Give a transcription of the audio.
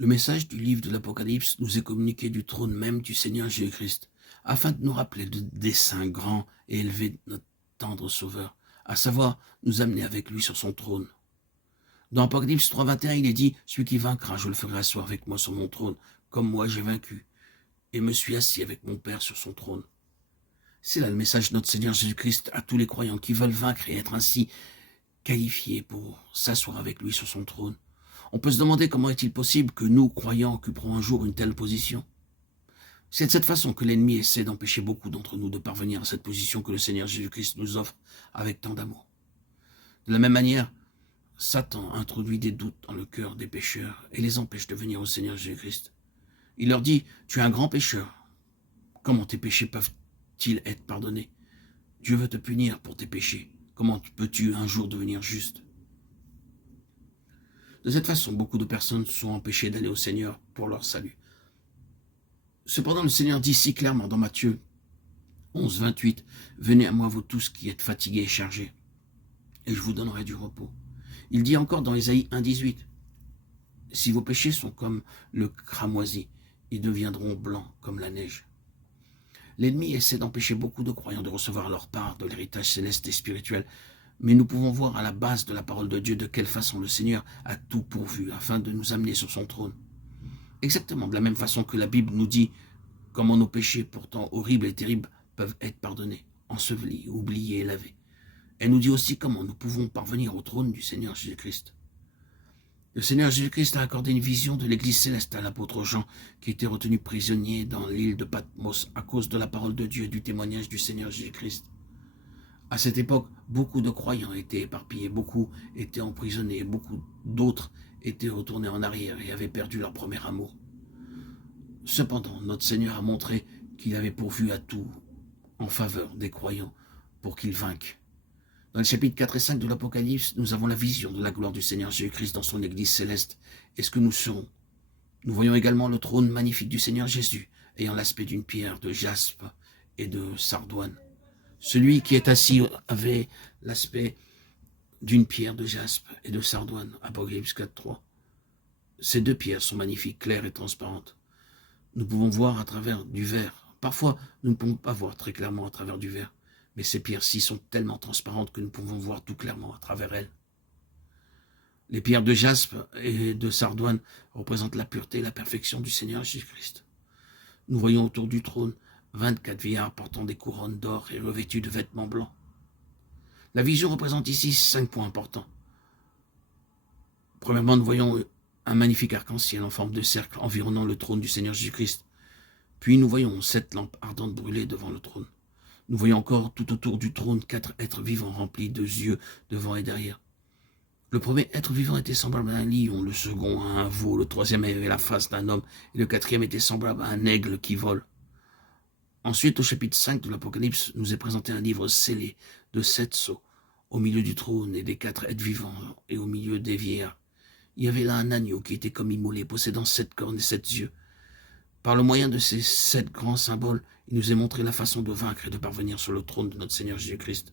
Le message du livre de l'Apocalypse nous est communiqué du trône même du Seigneur Jésus-Christ, afin de nous rappeler le dessein grand et élevé de notre tendre Sauveur, à savoir nous amener avec lui sur son trône. Dans Apocalypse 3.21, il est dit « Celui qui vaincra, je le ferai asseoir avec moi sur mon trône, comme moi j'ai vaincu, et me suis assis avec mon Père sur son trône. » C'est là le message de notre Seigneur Jésus-Christ à tous les croyants qui veulent vaincre et être ainsi qualifiés pour s'asseoir avec lui sur son trône. On peut se demander comment est-il possible que nous, croyants, occuperons un jour une telle position. C'est de cette façon que l'ennemi essaie d'empêcher beaucoup d'entre nous de parvenir à cette position que le Seigneur Jésus-Christ nous offre avec tant d'amour. De la même manière, Satan introduit des doutes dans le cœur des pécheurs et les empêche de venir au Seigneur Jésus-Christ. Il leur dit « Tu es un grand pécheur. Comment tes péchés peuvent-ils être pardonnés? Dieu veut te punir pour tes péchés. Comment peux-tu un jour devenir juste ?» De cette façon, beaucoup de personnes sont empêchées d'aller au Seigneur pour leur salut. Cependant, le Seigneur dit si clairement dans Matthieu 11, 28, « Venez à moi, vous tous qui êtes fatigués et chargés, et je vous donnerai du repos. » Il dit encore dans Ésaïe 1, 18, « Si vos péchés sont comme le cramoisi, ils deviendront blancs comme la neige. » L'ennemi essaie d'empêcher beaucoup de croyants de recevoir leur part de l'héritage céleste et spirituel, mais nous pouvons voir à la base de la parole de Dieu de quelle façon le Seigneur a tout pourvu afin de nous amener sur son trône. Exactement de la même façon que la Bible nous dit comment nos péchés pourtant horribles et terribles peuvent être pardonnés, ensevelis, oubliés et lavés. Elle nous dit aussi comment nous pouvons parvenir au trône du Seigneur Jésus-Christ. Le Seigneur Jésus-Christ a accordé une vision de l'Église céleste à l'apôtre Jean, qui était retenu prisonnier dans l'île de Patmos à cause de la parole de Dieu et du témoignage du Seigneur Jésus-Christ. À cette époque, beaucoup de croyants étaient éparpillés, beaucoup étaient emprisonnés, beaucoup d'autres étaient retournés en arrière et avaient perdu leur premier amour. Cependant, notre Seigneur a montré qu'il avait pourvu à tout en faveur des croyants pour qu'ils vainquent. Dans les chapitres 4 et 5 de l'Apocalypse, nous avons la vision de la gloire du Seigneur Jésus-Christ dans son Église céleste et ce que nous serons. Nous voyons également le trône magnifique du Seigneur Jésus, ayant l'aspect d'une pierre de jaspe et de sardoine. Celui qui est assis avait l'aspect d'une pierre de jaspe et de sardoine, Apocalypse 4.3. Ces deux pierres sont magnifiques, claires et transparentes. Nous pouvons voir à travers du verre. Parfois, nous ne pouvons pas voir très clairement à travers du verre, mais ces pierres-ci sont tellement transparentes que nous pouvons voir tout clairement à travers elles. Les pierres de jaspe et de sardoine représentent la pureté et la perfection du Seigneur Jésus-Christ. Nous voyons autour du trône 24 vieillards portant des couronnes d'or et revêtus de vêtements blancs. La vision représente ici 5 points importants. Premièrement, nous voyons un magnifique arc-en-ciel en forme de cercle environnant le trône du Seigneur Jésus-Christ. Puis nous voyons 7 lampes ardentes brûlées devant le trône. Nous voyons encore tout autour du trône 4 êtres vivants remplis de yeux devant et derrière. Le premier être vivant était semblable à un lion, le second à un veau, le troisième avait la face d'un homme, et le quatrième était semblable à un aigle qui vole. Ensuite, au chapitre 5 de l'Apocalypse, nous est présenté un livre scellé de 7 sceaux, au milieu du trône et des 4 êtres vivants, et au milieu des vieillards. Il y avait là un agneau qui était comme immolé, possédant 7 cornes et 7 yeux. Par le moyen de ces 7 grands symboles, il nous est montré la façon de vaincre et de parvenir sur le trône de notre Seigneur Jésus-Christ.